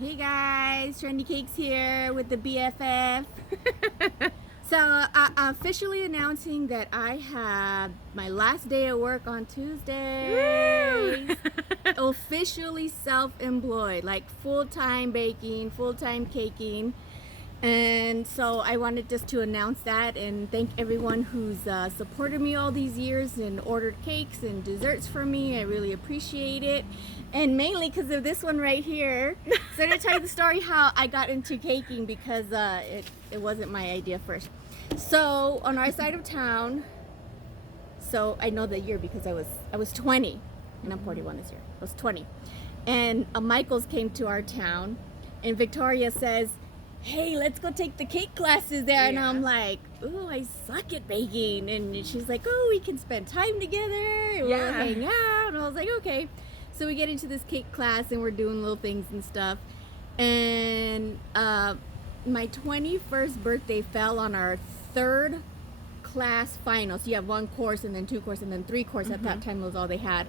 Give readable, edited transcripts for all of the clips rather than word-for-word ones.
Hey guys, Trendy Cakes here with the BFF. So officially announcing that I have my last day of work on Tuesday. Officially self-employed, like full-time baking, full-time caking. And so I wanted just to announce that and thank everyone who's supported me all these years and ordered cakes and desserts for me. I really appreciate it. And mainly because of this one right here. So I'm going to tell you the story how I got into caking because it wasn't my idea first. So on our side of town, so I know the year because I was 20 and I'm 41 this year. I was 20. And Michael's came to our town and Victoria says, hey, let's go take the cake classes there. And I'm like, ooh, I suck at baking. And she's like, oh, we can spend time together. We'll hang out. And I was like, okay. So we get into this cake class and we're doing little things and stuff. And my 21st birthday fell on our third class final. So you have one course and then two course and then three course. At that time was all they had.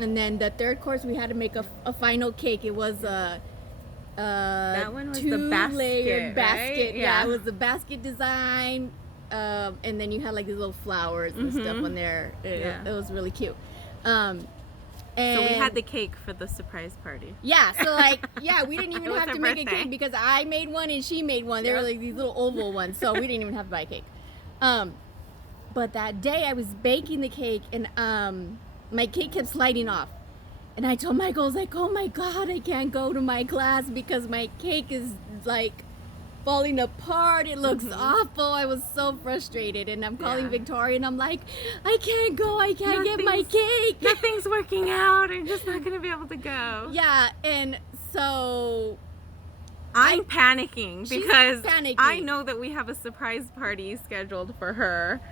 And then the third course we had to make a final cake. It was that one was the two-layered basket. right? Yeah, it was the basket design, and then you had like these little flowers and stuff on there. It was really cute. And so we had the cake for the surprise party. Yeah, so like, we didn't even was have her to make a birthday. cake because I made one and she made one. They were like these little oval ones, so we didn't even have to buy a cake. But that day I was baking the cake and my cake kept sliding off. And I told Michael, I was like, oh my God, I can't go to my class because my cake is like falling apart. It looks awful. I was so frustrated. And I'm calling Victoria and I'm like, I can't go. I can't get my cake. Nothing's working out. I'm just not going to be able to go. Yeah. And so I'm panicking because panicking. I know that we have a surprise party scheduled for her.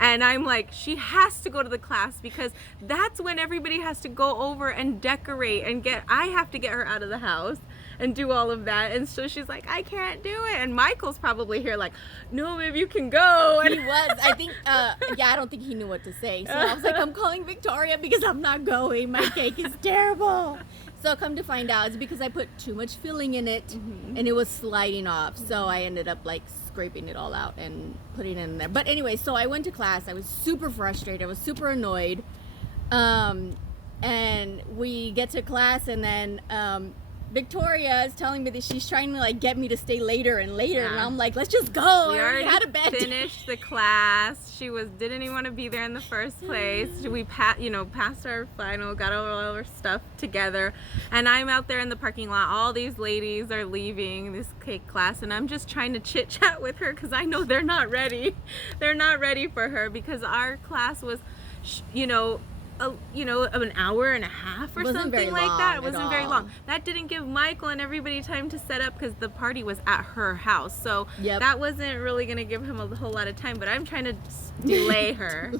And I'm like, she has to go to the class because that's when everybody has to go over and decorate and I have to get her out of the house and do all of that. And so she's like, I can't do it. And Michael's probably here like, no, babe, you can go. And he was, I think, I don't think he knew what to say. So I was like, I'm calling Victoria because I'm not going. My cake is terrible. So come to find out, it's because I put too much filling in it and it was sliding off. So I ended up like scraping it all out and putting it in there. But anyway, so I went to class. I was super frustrated. I was super annoyed. And we get to class and then Victoria is telling me that she's trying to like get me to stay later and later. And I'm like, let's just go. We I already had a bad day. finished the class. She didn't even want to be there in the first place. We passed our final, got all our stuff together, and I'm out there in the parking lot. All these ladies are leaving this cake class, and I'm just trying to chit chat with her because I know they're not ready. They're not ready for her because our class was, an hour and a half or something like that. It wasn't very long. That didn't give Michael and everybody time to set up because the party was at her house. So that wasn't really going to give him a whole lot of time, but I'm trying to delay her.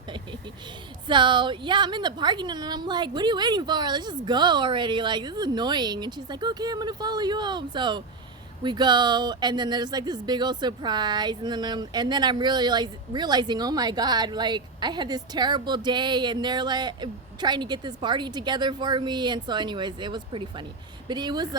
So I'm in the parking lot and I'm like, what are you waiting for? Let's just go already. Like, this is annoying. And she's like, okay, I'm going to follow you home. So we go, and then there's like this big old surprise, and then I'm really realizing, oh my God, like I had this terrible day, and they're like trying to get this party together for me, and so anyways, it was pretty funny. But it was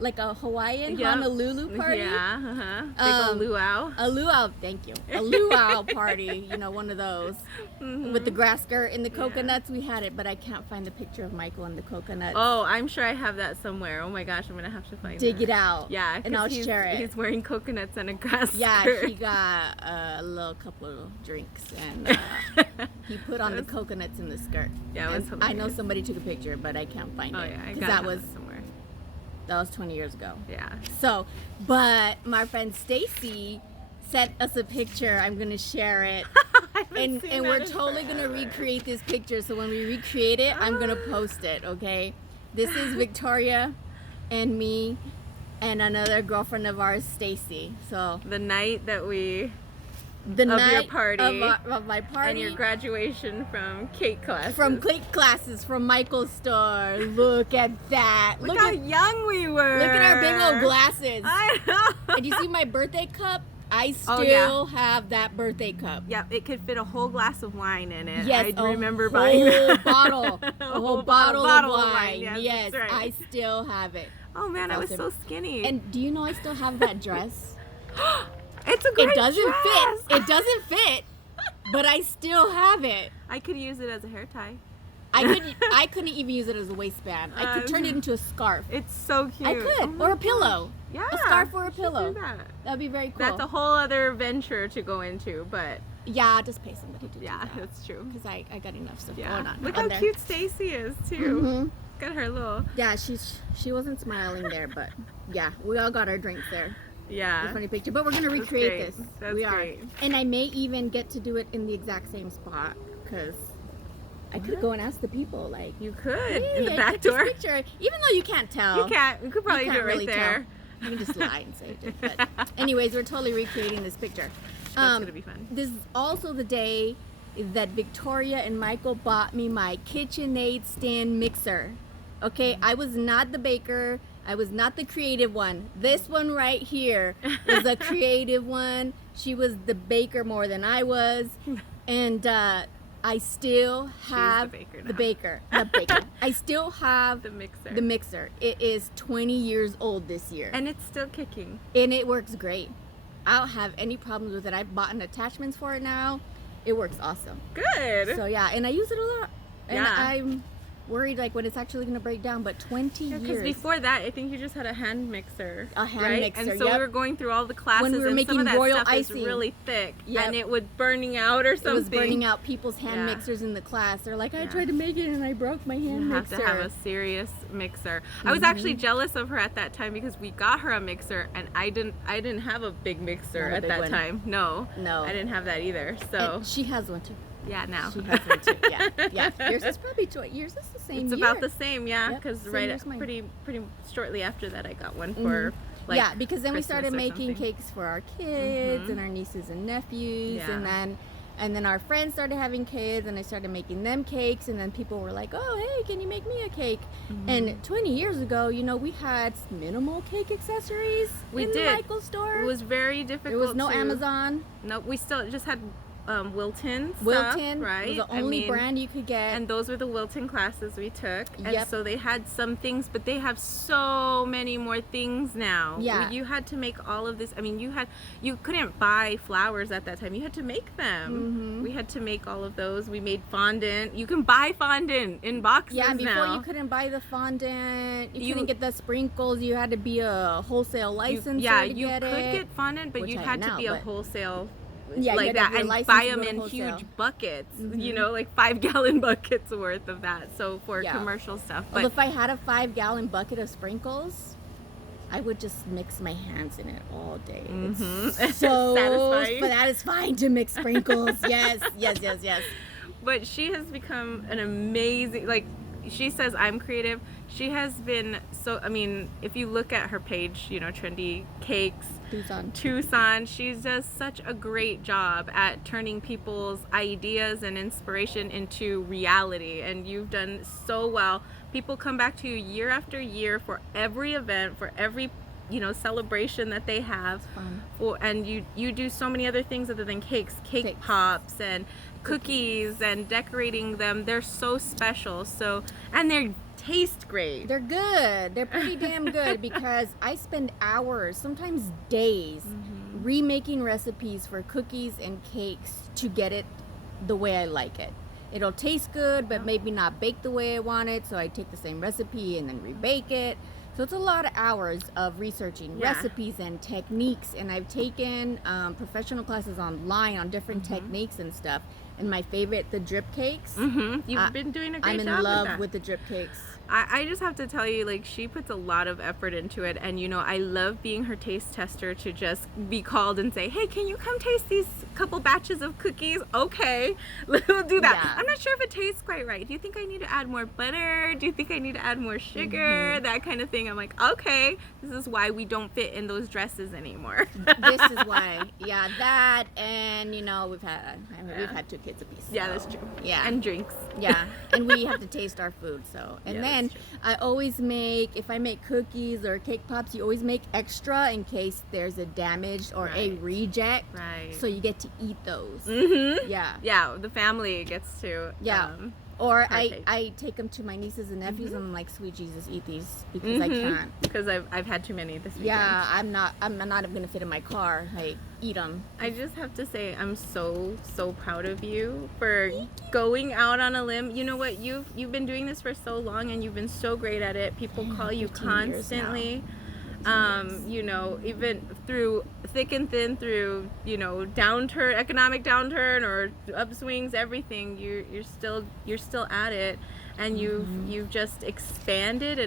like a Hawaiian Honolulu party. Big old luau. A luau, thank you. A luau party, one of those with the grass skirt and the coconuts. We had it, but I can't find the picture of Michael and the coconuts. Oh, I'm sure I have that somewhere. Oh my gosh, I'm gonna have to find Dig it out. Yeah, and I'll share it. He's wearing coconuts and a grass skirt. Yeah, he got a couple of drinks and he put on the coconuts in the skirt. Yeah, it was hilarious. I know somebody took a picture, but I can't find it. Oh yeah, I got that was somewhere. That was 20 years ago. Yeah. So, but my friend Stacy sent us a picture. I'm gonna share it, and we're totally gonna recreate this picture. So when we recreate it, I'm gonna post it. Okay. This is Victoria, and me, and another girlfriend of ours, Stacy. So the night that your party of my party and your graduation from cake classes. From cake classes from Michael's store. Look at that. Look how young we were. Look at our big old glasses. I know. And you see my birthday cup? I Oh, yeah. still have that birthday cup. Yeah, it could fit a whole glass of wine in it. Yes, I remember a buying whole that. bottle, a whole bottle of wine. Yes, Yes, that's right. I still have it. Oh man, I was Awesome. so skinny. And do you know I still have that dress? It's a great It doesn't dress. fit. It doesn't fit, but I still have it. I could use it as a hair tie. I couldn't even use it as a waistband. I could turn it into a scarf. It's so cute. I could, Oh my or a gosh. pillow. Yeah, A scarf or a you should pillow. do that. That'd be very cool. That's a whole other venture to go into, but Yeah, I'll just pay somebody to do yeah, that. that's true. Because I got enough stuff Yeah. going on. Look on how there. cute Stacy is too. Mhm. Got her little. Yeah, she wasn't smiling there, but yeah, we all got our drinks there. Yeah. A funny picture, but we're gonna That's recreate great. this. That's we are, great. and I may even get to do it in the exact same spot because I could go and ask the people like, You could hey, in the I back took this door. picture, even though you can't tell. You can't. You could probably You do it can't right really there. You can just lie and say it. But anyways, we're totally recreating this picture. That's gonna be fun. This is also the day that Victoria and Michael bought me my KitchenAid stand mixer. Okay, I was not the baker. I was not the creative one. This one right here was a creative one. She was the baker more than I was. And I still have the baker now. the baker. I still have The mixer. the mixer. It is 20 years old this year. And it's still kicking. And it works great. I don't have any problems with it. I've bought attachments for it now. It works awesome. Good. So yeah, and I use it a lot. And Yeah. I'm worried like when it's actually gonna break down, but 20 Because years. before that, I think you just had a hand mixer. A hand right? mixer, And so yep. we were going through all the classes, When we were and making some of that royal stuff icing. is really thick, Yep. and it was burning out or something. It was burning out people's hand Yeah. mixers in the class. They're like, I Yeah. tried to make it and I broke my hand You have mixer. to have a serious mixer. I was actually jealous of her at that time because we got her a mixer, and I didn't have a big mixer Not a at big that one. time. No, No. I didn't have that either. So And she has one too. yeah, now She has one too. Yeah, yeah. Yours is probably yours is the same it's year. about the same, yeah. Yep, Because same right, year as mine. pretty shortly after that, I got one for like yeah, because then we Christmas started or making something. cakes for our kids Mhm. and our nieces and nephews, Yeah. and then our friends started having kids, and I started making them cakes, and then people were like, "Oh, hey, can you make me a cake?" Mm-hmm. And 20 years ago, we had minimal cake accessories We in did. the Michael store. It was very difficult. There was no to- Amazon. No, we still just had Wilton stuff, Wilton right? was the only brand you could get. And those were the Wilton classes we took. And Yep. so they had some things, but they have so many more things now. Yeah. You had to make all of this. I mean, you couldn't buy flowers at that time. You had to make them. Mhm. We had to make all of those. We made fondant. You can buy fondant in boxes Yeah, and before now. you couldn't buy the fondant, you You- couldn't get the sprinkles. You had to be a wholesale licensor to you get could it. get fondant, but which you I had am to now, be a but- wholesale Yeah, you like had to have that your and license buy to them go to in wholesale. huge buckets, Mhm. like 5-gallon buckets worth of that. So for Yeah. commercial stuff, Well, but if I had a 5-gallon bucket of sprinkles, I would just mix my hands in it all day. Mhm. It's so Satisfying. satisfying to mix sprinkles. Yes, yes, yes, yes. but she has become an amazing, like she says I'm creative. She has been so, I mean, if you look at her page, Trendy Cakes, Tucson, she does such a great job at turning people's ideas and inspiration into reality, and you've done so well. People come back to you year after year for every event, for every celebration that they have. Fun. And you do so many other things other than cake Cakes. pops and cookies and decorating them. They're so special, and they taste great. They're good. They're pretty damn good because I spend hours, sometimes days, remaking recipes for cookies and cakes to get it the way I like it. It'll taste good, but maybe not baked the way I want it, so I take the same recipe and then rebake it. So it's a lot of hours of researching Yeah. recipes and techniques, and I've taken professional classes online on different techniques and stuff. And my favorite, the drip cakes. You've been doing a great I'm in job love with that. with the drip cakes. I just have to tell you, like, she puts a lot of effort into it, and I love being her taste tester, to just be called and say, hey, can you come taste these couple batches of cookies? Okay, we'll do that. Yeah. I'm not sure if it tastes quite right. Do you think I need to add more butter? Do you think I need to add more sugar? That kind of thing. I'm like, okay, this is why we don't fit in those dresses anymore. This is why, yeah, that, and we've had 2 kids apiece. Yeah, so, that's true. Yeah, And drinks. yeah, and we have to taste our food. So, and Yeah, then and true. I always make, if I make cookies or cake pops, you always make extra in case there's a damaged or a Right. reject. Right. So you get to eat those. Mm-hmm. Yeah. Yeah, the family gets to. Yeah. Or partake. I take them to my nieces and nephews, Mhm. and I'm like, sweet Jesus, eat these because I can't. Because I've had too many this weekend. Yeah, I'm not even gonna fit in my car. Like, eat them. I just have to say I'm so proud of you for going out on a limb. You know what? You've been doing this for so long and you've been so great at it. People call you 15 years now. constantly. You know, even through thick and thin, through, you know, economic downturn or upswings, everything, you're still at it, and you've just expanded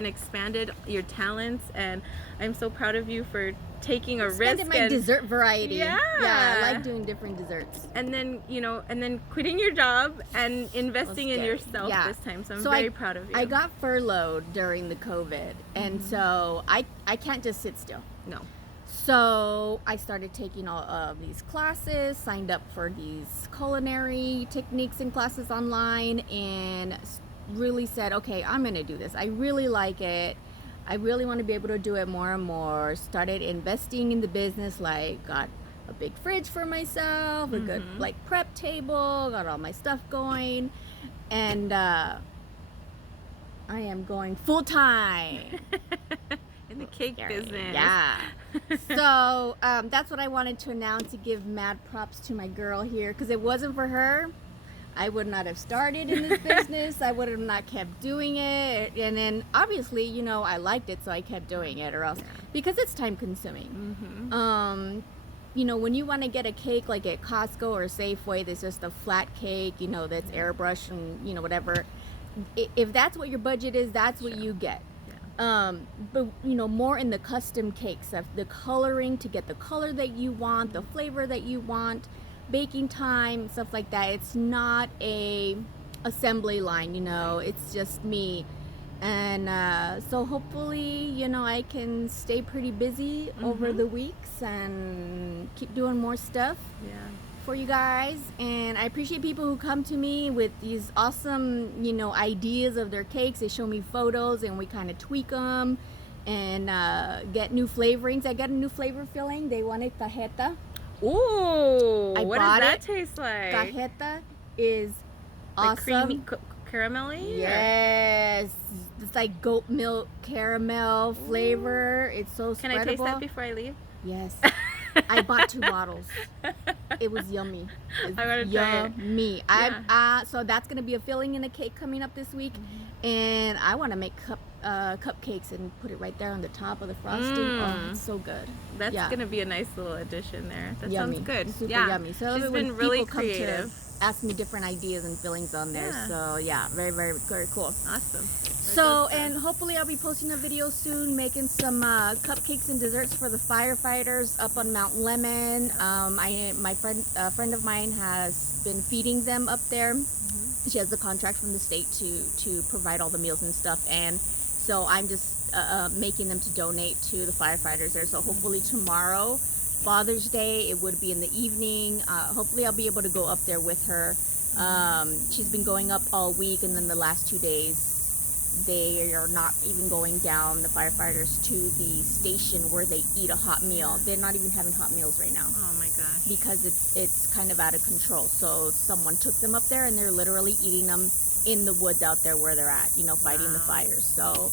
your talents, and I'm so proud of you for taking a risk. Expanded my dessert variety. Yeah. I like doing different desserts. And then quitting your job and investing in yourself this time. So I'm very proud of you. I got furloughed during the COVID, and so I can't just sit still. No. So I started taking all of these classes, signed up for these culinary techniques and classes online, and really said, okay, I'm gonna do this. I really like it. I really want to be able to do it more and more. Started investing in the business, like got a big fridge for myself, a good like prep table, got all my stuff going, and I am going full time in the cake business. Yeah. So that's what I wanted to announce, to give mad props to my girl here, because it wasn't for her, I would not have started in this business. I would have not kept doing it. And then obviously, you know, I liked it, so I kept doing it, or else because it's time consuming. You know, when you want to get a cake like at Costco or Safeway, there's just a flat cake, you know, that's airbrushed and, you know, whatever. If that's what your budget is, that's what you get. But you know, more in the custom cakes, of the coloring to get the color that you want, the flavor that you want, baking time, stuff like that. It's not a assembly line, you know, it's just me. And so hopefully, you know, I can stay pretty busy over the weeks and keep doing more stuff for you guys. And I appreciate people who come to me with these awesome, you know, ideas of their cakes. They show me photos and we kind of tweak them and get new flavorings. I got a new flavor filling. They wanted cajeta. Ooh, what does that it. taste like? Cajeta is Like awesome. creamy, caramelly? Yes, it's like goat milk caramel flavor. It's so spreadable. Can I taste that before I leave? Yes. I bought 2 bottles. It was yummy. It's I want to try it. yummy. Yeah. So that's gonna be a filling in a cake coming up this week, and I want to make cupcakes and put it right there on the top of the frosting. Oh, it's so good. That's gonna be a nice little addition there. That Yummy. sounds good. Super yeah, yummy. So she's when been really people come to creative. ask me different ideas and fillings on there. Yeah. So yeah, very, very, very cool. Awesome. So, and hopefully I'll be posting a video soon, making some cupcakes and desserts for the firefighters up on Mount Lemon. My friend of mine has been feeding them up there. She has the contract from the state to provide all the meals and stuff, and so I'm just making them to donate to the firefighters there. So hopefully tomorrow, Father's Day, it would be in the evening. Hopefully I'll be able to go up there with her. She's been going up all week, and then the last 2 days they are not even going down, the firefighters, to the station where they eat a hot meal. They're not even having hot meals right now. Oh my gosh. Because it's kind of out of control. So someone took them up there and they're literally eating them in the woods out there where they're at, you know, fighting the fires. So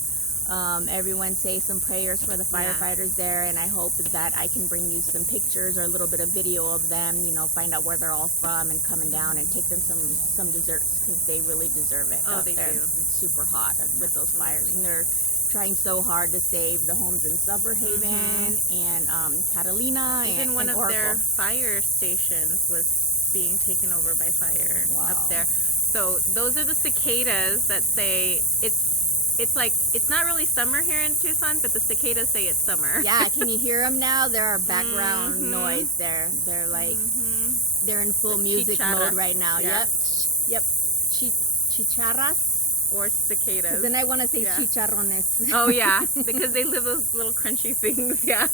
everyone say some prayers for the firefighters there, and I hope that I can bring you some pictures or a little bit of video of them, you know, find out where they're all from and coming down and take them some desserts, because they really deserve it out they there. do. It's super hot with those fires, and they're trying so hard to save the homes in Silverhaven and Catalina Even and one of Oracle. their fire stations was being taken over by fire up there. So those are the cicadas that say it's like, it's not really summer here in Tucson, but the cicadas say it's summer. Yeah, can you hear them now? There are background noise there. They're like, they're in full The music mode chicharras. right now. Yeah. Yep. Chicharras. Or cicadas. Then I want to say chicharrones. Oh yeah, because they live those little crunchy things. Yeah.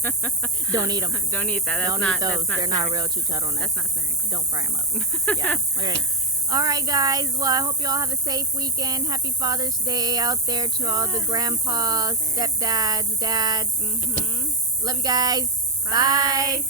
Don't eat them. Don't eat that. That's Don't not, eat those. That's not They're snacks. not real chicharrones. That's not snacks. Don't fry them up. Yeah. Okay. All right, guys. Well, I hope you all have a safe weekend. Happy Father's Day out there to all the grandpas, stepdads, dads. Love you guys. Bye.